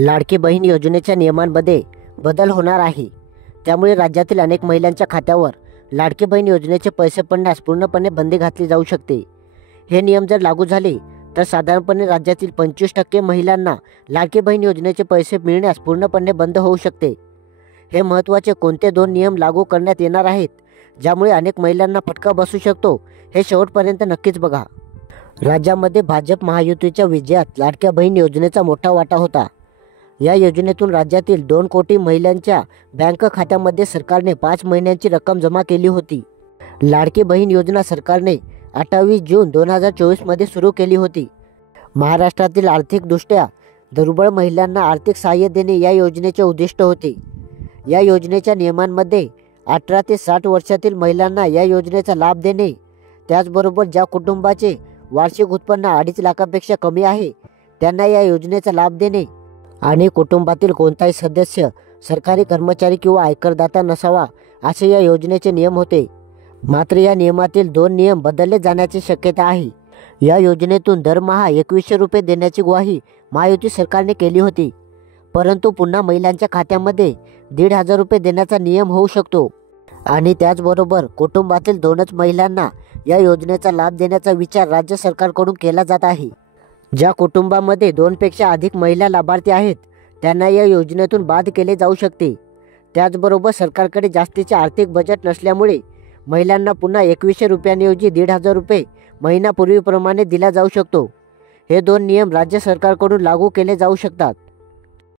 लाडकी बहीण योजनेच्या नियमांमध्ये बदल होणार आहे. त्यामुळे राज्यातील अनेक महिलांच्या खात्यावर लाडकी बहीण योजनेचे पैसे पडण्यास पूर्णपणे बंदी घातली जाऊ शकते. हे नियम जर लागू झाले तर साधारणपणे राज्यातील 25% महिलांना लाडकी बहीण योजनेचे पैसे मिळण्यास पूर्णपणे बंद होऊ शकते. हे महत्त्वाचे कोणते 2 नियम लागू करण्यात येणार आहेत ज्यामुळे अनेक महिलांना फटका बसू शकतो, हे शेवटपर्यंत नक्कीच बघा. राज्यामध्ये भाजप महायुतीच्या विजयात लाडक्या बहीण योजनेचा मोठा वाटा होता. या योजनेतून राज्यातील 2 कोटी महिलांच्या बँक खात्यामध्ये सरकारने 5 महिन्यांची रक्कम जमा केली होती. लाडकी बहीण योजना सरकारने 28 जून 2024 मध्ये सुरू केली होती. महाराष्ट्रातील आर्थिकदृष्ट्या दुर्बळ महिलांना आर्थिक सहाय्य देणे या योजनेचे उद्दिष्ट होते. या योजनेच्या नियमांमध्ये 18 ते 60 वर्षातील महिलांना या योजनेचा लाभ देणे, त्याचबरोबर ज्या कुटुंबाचे वार्षिक उत्पन्न 2.5 लाखापेक्षा कमी आहे त्यांना या योजनेचा लाभ देणे आणि कुटुंबातील कोणताही सदस्य सरकारी कर्मचारी किंवा आयकरदाता नसावा असे या योजनेचे नियम होते. मात्र या नियमातील 2 नियम बदलले जाण्याची शक्यता आहे. या योजनेतून दरमहा 2100 रुपये देण्याची ग्वाही महायुती सरकारने केली होती, परंतु पुन्हा महिलांच्या खात्यामध्ये 1500 रुपये देण्याचा नियम होऊ शकतो. आणि त्याचबरोबर कुटुंबातील 2च महिलांना या योजनेचा लाभ देण्याचा विचार राज्य सरकारकडून केला जात आहे. ज्या कुटुंबामध्ये 2 पेक्षा अधिक महिला लाभार्थी आहेत त्यांना या योजनेतून बाद केले जाऊ शकते. त्याचबरोबर सरकारकडे जास्तीचे आर्थिक बजेट नसल्यामुळे महिलांना पुन्हा 2100 रुपयांऐवजी 1500 रुपये महिना पूर्वीप्रमाणे दिला जाऊ शकतो. हे 2 नियम राज्य सरकारकडून लागू केले जाऊ शकतात.